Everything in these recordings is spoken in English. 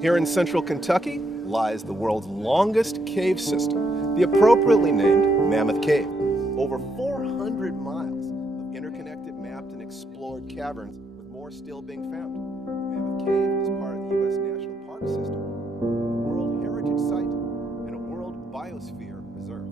Here in central Kentucky lies the world's longest cave system, the appropriately named Mammoth Cave. Over 400 miles of interconnected, mapped, and explored caverns, with more still being found. Mammoth Cave is part of the U.S. National Park System, a World Heritage Site, and a World Biosphere Reserve.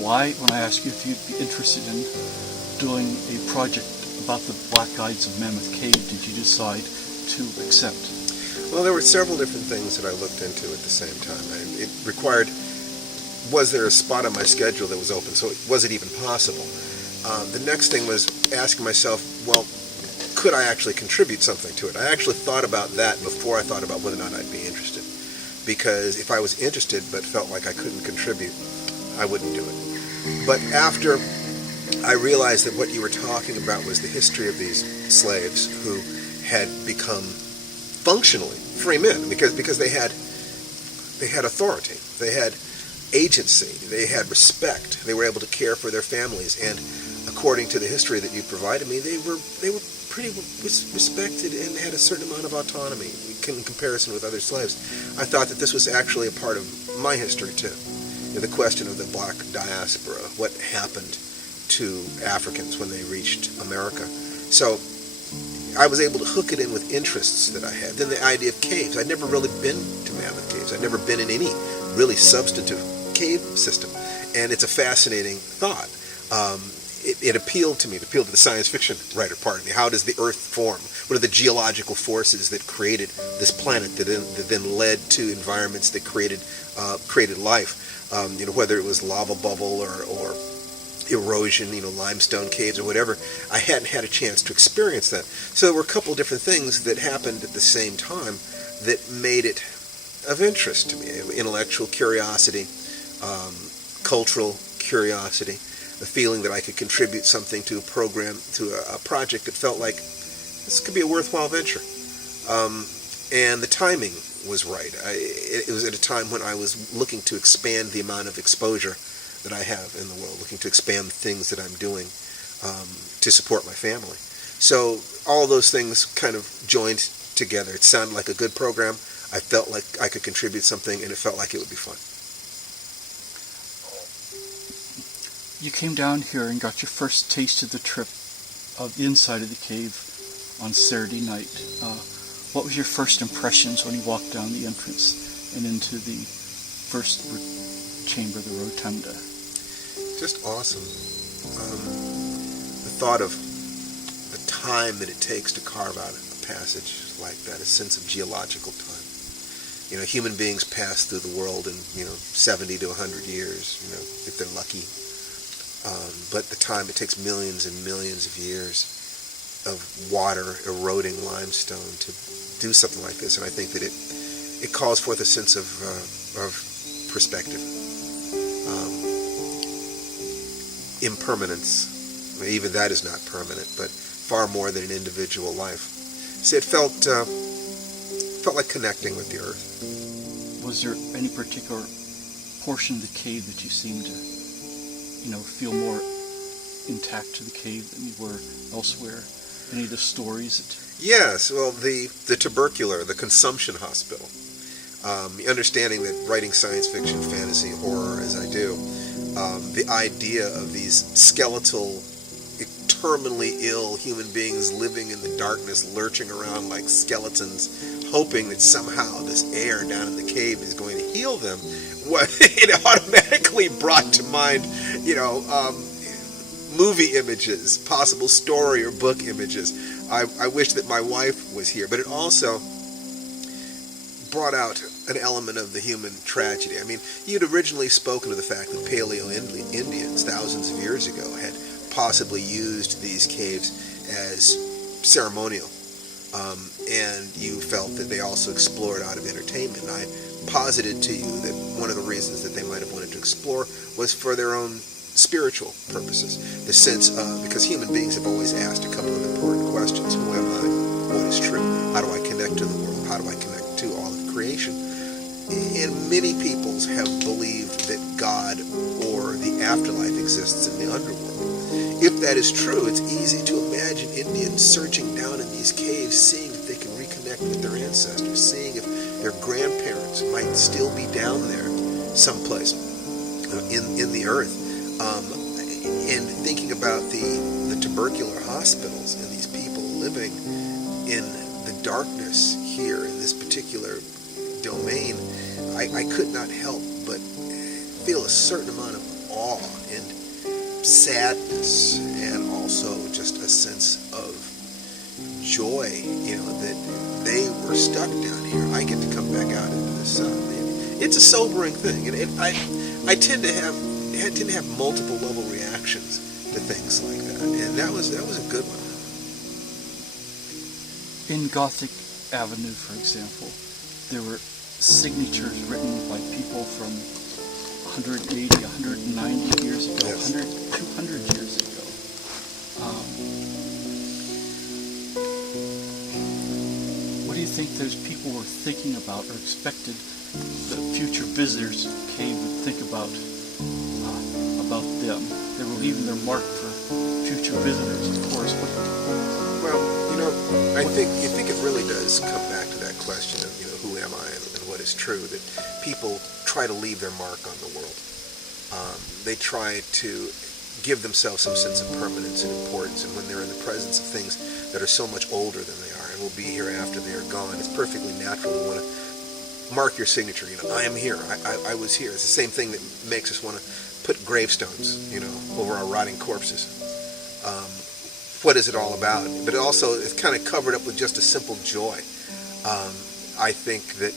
Why, when I asked you if you'd be interested in doing a project about the Black Guides of Mammoth Cave, did you decide to accept? Well, there were several different things that I looked into at the same time. It required, was there a spot on my schedule that was open? So was it even possible? The next thing was asking myself, well, could I actually contribute something to it? I actually thought about that before I thought about whether or not I'd be interested. Because if I was interested but felt like I couldn't contribute, I wouldn't do it. But after I realized that what you were talking about was the history of these slaves who had become functionally free men because they had authority, they had agency, they had respect, they were able to care for their families, and according to the history that you provided me, they were pretty respected and had a certain amount of autonomy in comparison with other slaves. I thought that this was actually a part of my history too. The question of the black diaspora, what happened to Africans when they reached America. So I was able to hook it in with interests that I had. Then the idea of caves. I'd never really been to Mammoth Caves. I'd never been in any really substantive cave system. And it's a fascinating thought. It appealed to me. It appealed to the science fiction writer part of me. How does the Earth form? What are the geological forces that created this planet that then led to environments that created life? Whether it was lava bubble or erosion, limestone caves or whatever, I hadn't had a chance to experience that. So there were a couple different things that happened at the same time that made it of interest to me. Intellectual curiosity, cultural curiosity, the feeling that I could contribute something to a program, to a project that felt like this could be a worthwhile venture. And the timing was right. It was at a time when I was looking to expand the amount of exposure that I have in the world, looking to expand the things that I'm doing to support my family. So all those things kind of joined together. It sounded like a good program. I felt like I could contribute something, and it felt like it would be fun. You came down here and got your first taste of the trip of the inside of the cave on Saturday night. What was your first impressions when you walked down the entrance and into the first chamber, the rotunda? Just awesome. The thought of the time that it takes to carve out a passage like that, a sense of geological time. Human beings pass through the world in 70 to 100 years, if they're lucky. But the time it takes millions and millions of years of water eroding limestone to do something like this, and I think that it calls forth a sense of perspective, impermanence. Even that is not permanent, but far more than an individual life. So it felt like connecting with the earth. Was there any particular portion of the cave that you seemed to feel more intact to the cave than you were elsewhere? Any of the stories that... Yes, well, the tubercular, the consumption hospital. Understanding that writing science fiction, fantasy, horror, as I do, the idea of these skeletal, terminally ill human beings living in the darkness, lurching around like skeletons, hoping that somehow this air down in the cave is going to heal them, it automatically brought to mind, movie images, possible story or book images. I wish that my wife was here, but it also brought out an element of the human tragedy. I mean, you'd originally spoken of the fact that Paleo-Indians thousands of years ago had possibly used these caves as ceremonial, and you felt that they also explored out of entertainment. And I posited to you that one of the reasons that they might have wanted to explore was for their own spiritual purposes. The sense of, because human beings have always asked a couple of important questions: who am I? What is true? How do I connect to the world? How do I connect to all of creation? And many peoples have believed that God or the afterlife exists in the underworld. If that is true, it's easy to imagine Indians searching down in these caves, seeing if they can reconnect with their ancestors, seeing if their grandparents might still be down there someplace in the earth, and thinking about the tubercular hospitals and these people living in the darkness here in this particular domain. I could not help but feel a certain amount of awe and sadness, and also just a sense of joy, that they were stuck down here. I get to come back out into the sun. It's a sobering thing, and I tend to have multiple level reactions to things like that, and that was a good one. In Gothic Avenue, for example, there were signatures written by people from 180, 190 years ago, Yes. 100, 200 years ago. What do you think those people were thinking about or expected the future visitors to the cave would think about them? They were leaving their mark for future visitors, of course. Well, I think it really does come back to that question of, who am I and what is true, that people try to leave their mark on the world. They try to give themselves some sense of permanence and importance, and when they're in the presence of things that are so much older than they are and will be here after they are gone, it's perfectly natural to want to mark your signature. I am here. I was here. It's the same thing that makes us want to put gravestones, over our rotting corpses. What is it all about? But it also is kind of covered up with just a simple joy. I think that,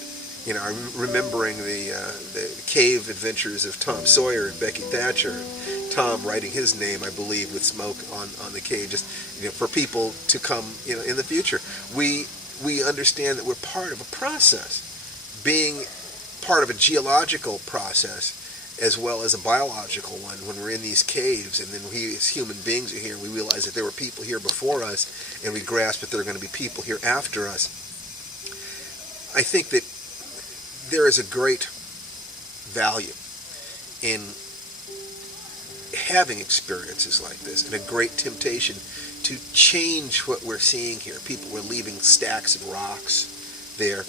I'm remembering the cave adventures of Tom Sawyer and Becky Thatcher, and Tom writing his name, I believe, with smoke on the cave, just for people to come, in the future. We understand that we're part of a process, being part of a geological process as well as a biological one. When we're in these caves, and then we as human beings are here, and we realize that there were people here before us, and we grasp that there are going to be people here after us. I think that there is a great value in having experiences like this, and a great temptation to change what we're seeing here. People were leaving stacks of rocks there.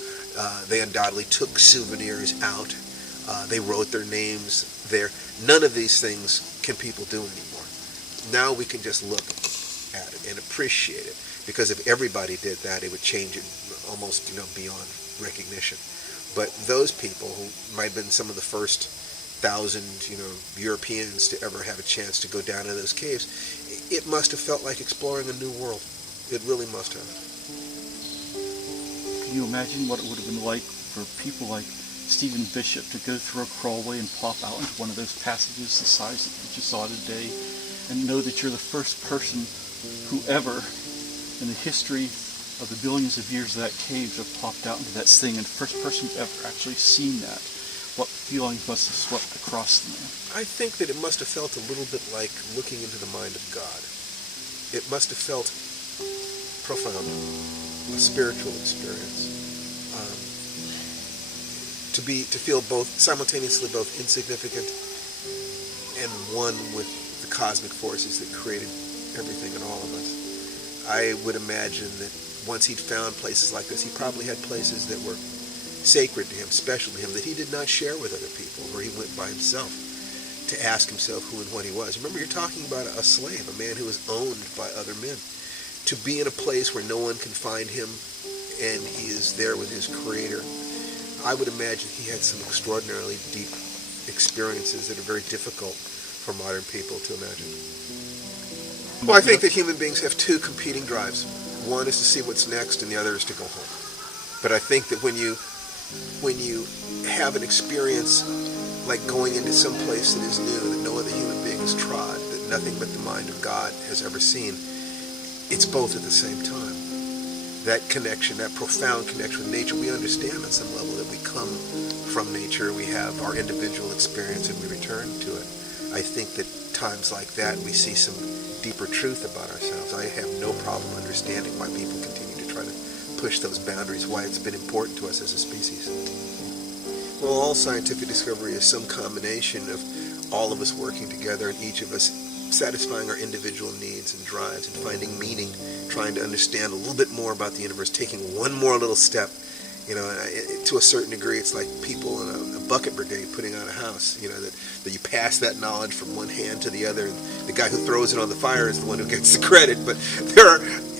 They undoubtedly took souvenirs out. They wrote their names there. None of these things can people do anymore. Now we can just look at it and appreciate it, because if everybody did that, it would change it almost, beyond recognition. But those people who might have been some of the first 1,000, Europeans to ever have a chance to go down into those caves, it must have felt like exploring a new world. It really must have. Can you imagine what it would have been like for people like Stephen Bishop to go through a crawlway and pop out into one of those passages the size that you saw today, and know that you're the first person who ever, in the history of the billions of years of that cave, to have popped out into that thing, and the first person who's ever actually seen that? What feelings must have swept across them? I think that it must have felt a little bit like looking into the mind of God. It must have felt profound, a spiritual experience. To feel both simultaneously both insignificant and one with the cosmic forces that created everything and all of us. I would imagine that once he'd found places like this, he probably had places that were sacred to him, special to him, that he did not share with other people, where he went by himself to ask himself who and what he was. Remember, you're talking about a slave, a man who was owned by other men. To be in a place where no one can find him and he is there with his creator, I would imagine he had some extraordinarily deep experiences that are very difficult for modern people to imagine. Well, I think that human beings have two competing drives. One is to see what's next, and the other is to go home. But I think that when you have an experience like going into some place that is new, that no other human being has trod, that nothing but the mind of God has ever seen, it's both at the same time. That connection, that profound connection with nature, we understand on some level that we come from nature, we have our individual experience, and we return to it. I think that times like that we see some deeper truth about ourselves. I have no problem understanding why people continue to try to push those boundaries, why it's been important to us as a species. Well, all scientific discovery is some combination of all of us working together and each of us satisfying our individual needs and drives and finding meaning, trying to understand a little bit more about the universe, taking one more little step. You know, to a certain degree, it's like people in a bucket brigade putting out a house, you know, that you pass that knowledge from one hand to the other, and the guy who throws it on the fire is the one who gets the credit, but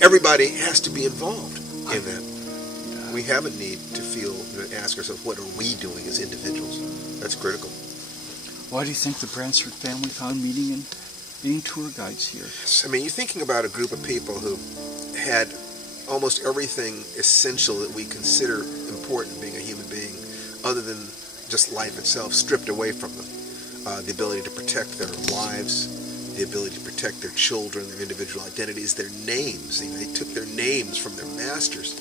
everybody has to be involved in that. We have a need to feel, ask ourselves, what are we doing as individuals? That's critical. Why do you think the Bransford family found meaning in being tour guides here? I mean, you're thinking about a group of people who had almost everything essential that we consider important being a human being, other than just life itself, stripped away from them. The ability to protect their lives, the ability to protect their children, their individual identities, their names. They took their names from their masters.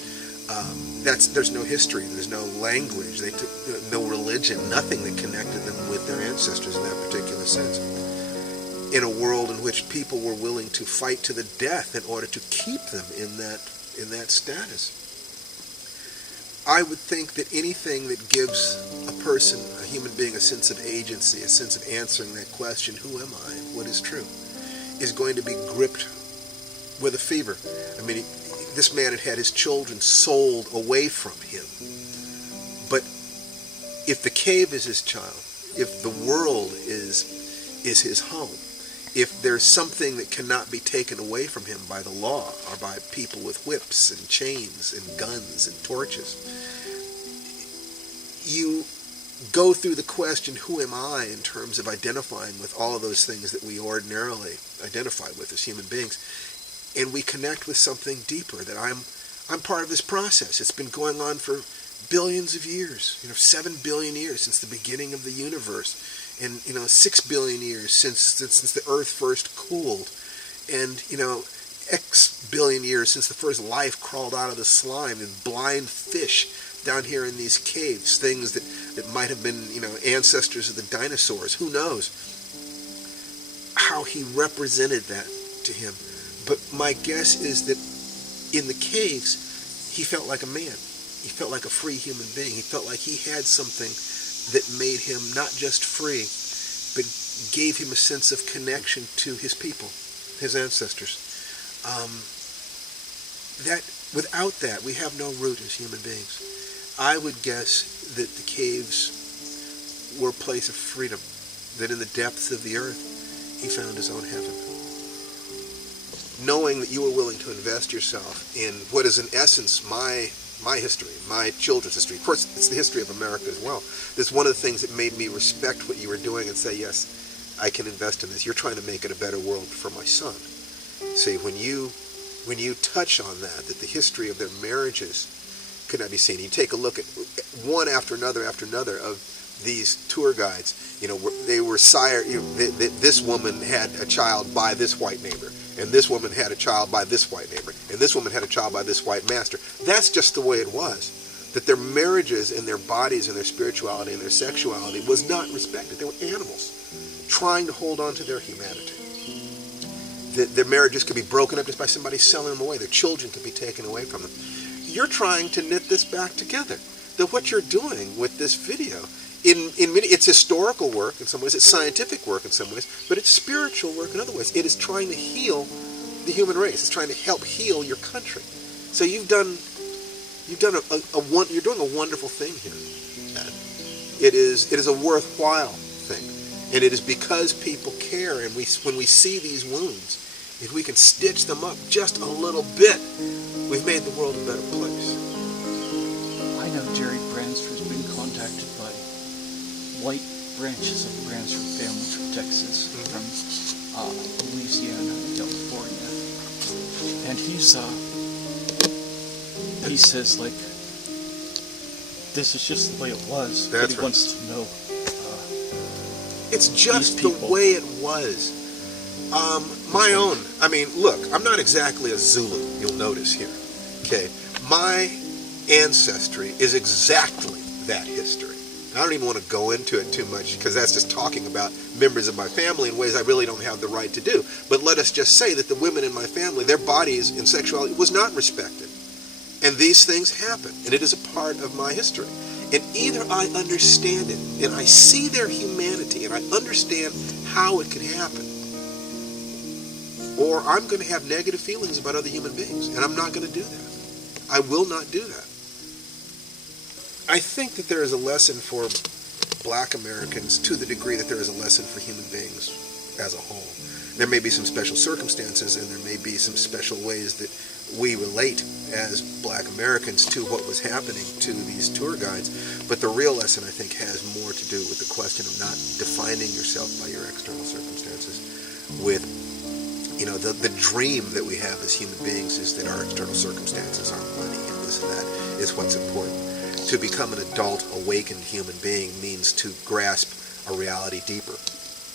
There's no history, there's no language, they took no religion, nothing that connected them with their ancestors in that particular sense. In a world in which people were willing to fight to the death in order to keep them in that status. I would think that anything that gives a person, a human being, a sense of agency, a sense of answering that question, who am I, what is true, is going to be gripped with a fever. I mean, this man had had his children sold away from him. But if the cave is his child, if the world is his home, if there's something that cannot be taken away from him by the law or by people with whips and chains and guns and torches, you go through the question, who am I, in terms of identifying with all of those things that we ordinarily identify with as human beings, and we connect with something deeper, that I'm part of this process. It's been going on for billions of years, 7 billion years since the beginning of the universe. And 6 billion years since the Earth first cooled, and X billion years since the first life crawled out of the slime, and blind fish down here in these caves, things that might have been ancestors of the dinosaurs. Who knows how he represented that to him? But my guess is that in the caves he felt like a man. He felt like a free human being. He felt like he had something that made him not just free, but gave him a sense of connection to his people, his ancestors. Without that, we have no root as human beings. I would guess that the caves were a place of freedom, that in the depths of the earth, he found his own heaven. Knowing that you were willing to invest yourself in what is in essence my history, my children's history. Of course, it's the history of America as well. It's one of the things that made me respect what you were doing and say, yes, I can invest in this. You're trying to make it a better world for my son. See, when you touch on that the history of their marriages could not be seen. You take a look at one after another of these tour guides. They were this woman had a child by this white neighbor, and this woman had a child by this white neighbor, and this woman had a child by this white master. That's just the way it was. That their marriages and their bodies and their spirituality and their sexuality was not respected. They were animals trying to hold on to their humanity. Their marriages could be broken up just by somebody selling them away. Their children could be taken away from them. You're trying to knit this back together. That what you're doing with this video it's historical work in some ways, it's scientific work in some ways, but it's spiritual work in other ways. It is trying to heal the human race. It's trying to help heal your country. So you're doing a wonderful thing here. It is a worthwhile thing, and it is because people care. And when we see these wounds, if we can stitch them up just a little bit, we've made the world a better place. I know Jerry Bransford's been contacted by white branches of Bransford families from Texas, from Louisiana, California, and he says, like, this is just the way it was. That's but he right. wants to know. It's just the way it was. My own. I mean, look, I'm not exactly a Zulu. You'll notice here. Okay, my ancestry is exactly that history. I don't even want to go into it too much because that's just talking about members of my family in ways I really don't have the right to do. But let us just say that the women in my family, their bodies and sexuality was not respected. And these things happen, and it is a part of my history. And either I understand it, and I see their humanity, and I understand how it can happen, or I'm going to have negative feelings about other human beings, and I'm not going to do that. I will not do that. I think that there is a lesson for Black Americans to the degree that there is a lesson for human beings as a whole. There may be some special circumstances, and there may be some special ways that we relate as Black Americans to what was happening to these tour guides. But the real lesson, I think, has more to do with the question of not defining yourself by your external circumstances. With, the dream that we have as human beings is that our external circumstances, our money and this and that, is what's important. To become an adult, awakened human being means to grasp a reality deeper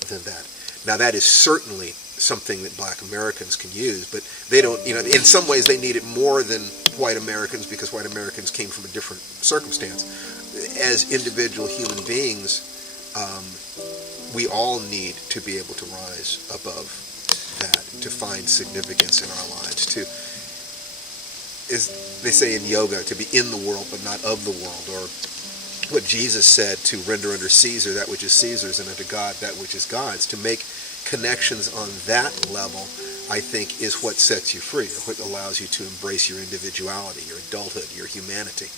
than that. Now, that is certainly something that Black Americans can use, but they don't, in some ways they need it more than white Americans because white Americans came from a different circumstance. As individual human beings, we all need to be able to rise above that, to find significance in our lives, to, as they say in yoga, to be in the world but not of the world, or what Jesus said, to render unto Caesar that which is Caesar's and unto God that which is God's. To make connections on that level, I think, is what sets you free, or what allows you to embrace your individuality, your adulthood, your humanity.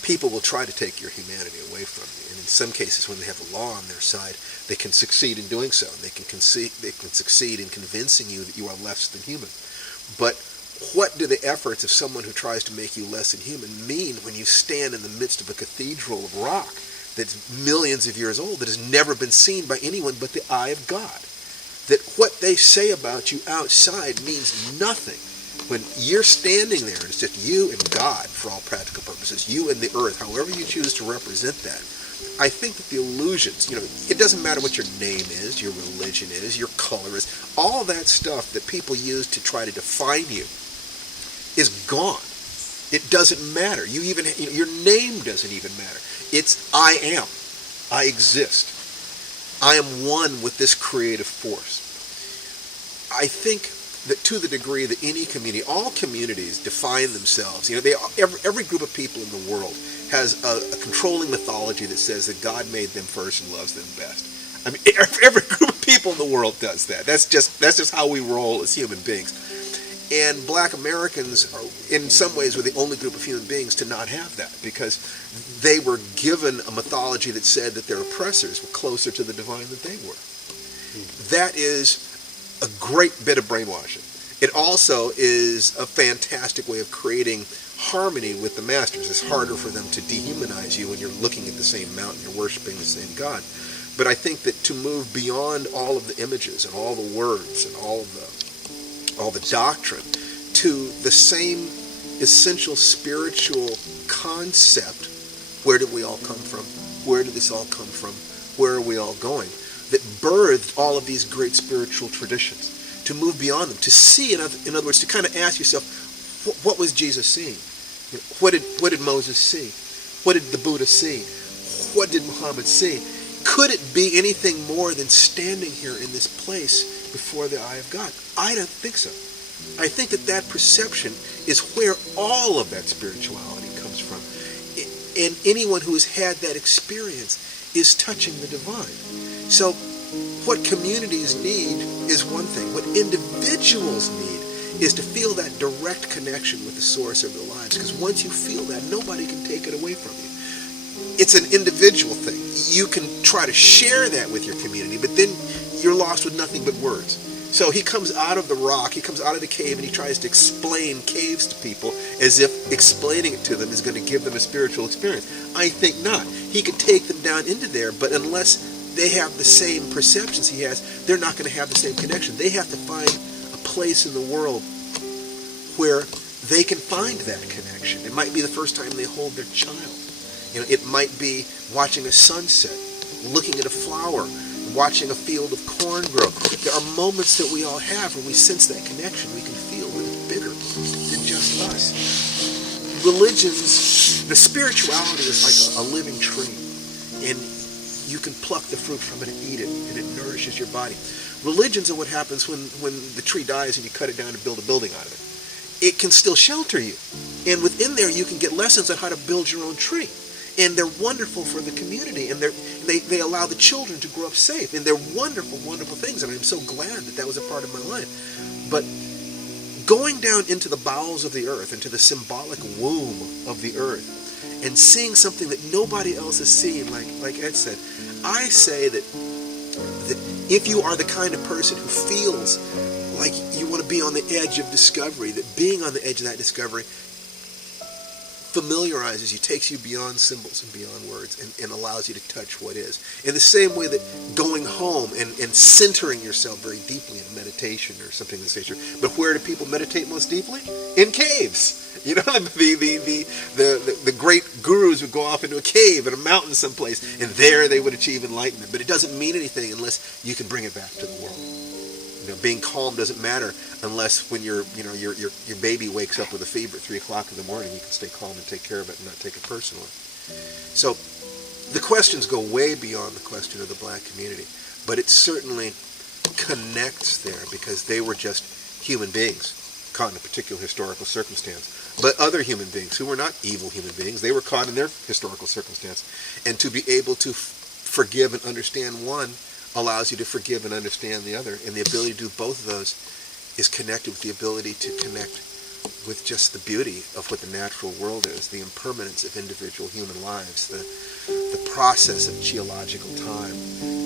People will try to take your humanity away from you, and in some cases, when they have the law on their side, they can succeed in doing so. They can succeed in convincing you that you are less than human. But what do the efforts of someone who tries to make you less than human mean when you stand in the midst of a cathedral of rock that's millions of years old, that has never been seen by anyone but the eye of God? That what they say about you outside means nothing when you're standing there and it's just you and God for all practical purposes, you and the earth, however you choose to represent that. I think that the illusions, it doesn't matter what your name is, your religion is, your color is, all that stuff that people use to try to define you is gone. It doesn't matter. Your name doesn't even matter. It's I am. I exist. I am one with this creative force. I think that to the degree that any community, all communities define themselves, every group of people in the world has a controlling mythology that says that God made them first and loves them best. I mean, every group of people in the world does that. That's just how we roll as human beings. And Black Americans, in some ways, were the only group of human beings to not have that, because they were given a mythology that said that their oppressors were closer to the divine than they were. That is a great bit of brainwashing. It also is a fantastic way of creating harmony with the masters. It's harder for them to dehumanize you when you're looking at the same mountain, you're worshiping the same God. But I think that to move beyond all of the images and all the words and all the doctrine to the same essential spiritual concept, where did we all come from? Where did this all come from? Where are we all going? That birthed all of these great spiritual traditions. To move beyond them, to see, in other words, to kind of ask yourself, what was Jesus seeing? What did Moses see? What did the Buddha see? What did Muhammad see? Could it be anything more than standing here in this place before the eye of God? I don't think so. I think that perception is where all of that spirituality comes from. And anyone who has had that experience is touching the divine. So what communities need is one thing. What individuals need is to feel that direct connection with the source of their lives. Because once you feel that, nobody can take it away from you. It's an individual thing. You can try to share that with your community, but then you're lost with nothing but words. So he comes out of the rock, he comes out of the cave, and he tries to explain caves to people as if explaining it to them is going to give them a spiritual experience. I think not. He could take them down into there, but unless they have the same perceptions he has, they're not going to have the same connection. They have to find a place in the world where they can find that connection. It might be the first time they hold their child. It might be watching a sunset, looking at a flower, watching a field of corn grow. There are moments that we all have when we sense that connection. We can feel that it's bigger than just us. Religions, the spirituality is like a living tree, and you can pluck the fruit from it and eat it, and it nourishes your body. Religions are what happens when the tree dies and you cut it down to build a building out of it. It can still shelter you, and within there you can get lessons on how to build your own tree. And they're wonderful for the community, and they allow the children to grow up safe, and they're wonderful, wonderful things, and I'm so glad that was a part of my life. But going down into the bowels of the earth, into the symbolic womb of the earth, and seeing something that nobody else has seen, like Ed said, I say that if you are the kind of person who feels like you want to be on the edge of discovery, that being on the edge of that discovery familiarizes you, takes you beyond symbols and beyond words, and allows you to touch what is. In the same way that going home and centering yourself very deeply in meditation or something of this nature. But where do people meditate most deeply? In caves. The great gurus would go off into a cave in a mountain someplace, and there they would achieve enlightenment. But it doesn't mean anything unless you can bring it back to the world. Being calm doesn't matter unless when your baby wakes up with a fever at 3 o'clock in the morning, you can stay calm and take care of it and not take it personally. So the questions go way beyond the question of the black community, but it certainly connects there because they were just human beings caught in a particular historical circumstance. But other human beings who were not evil human beings, they were caught in their historical circumstance. And to be able to forgive and understand one allows you to forgive and understand the other. And the ability to do both of those is connected with the ability to connect with just the beauty of what the natural world is, the impermanence of individual human lives, the process of geological time,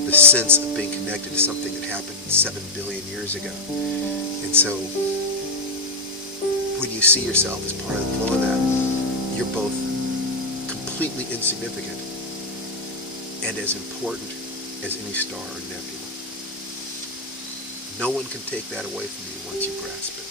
the sense of being connected to something that happened 7 billion years ago. And so when you see yourself as part of the flow of that, you're both completely insignificant and as important as any star or nebula. No one can take that away from you once you grasp it.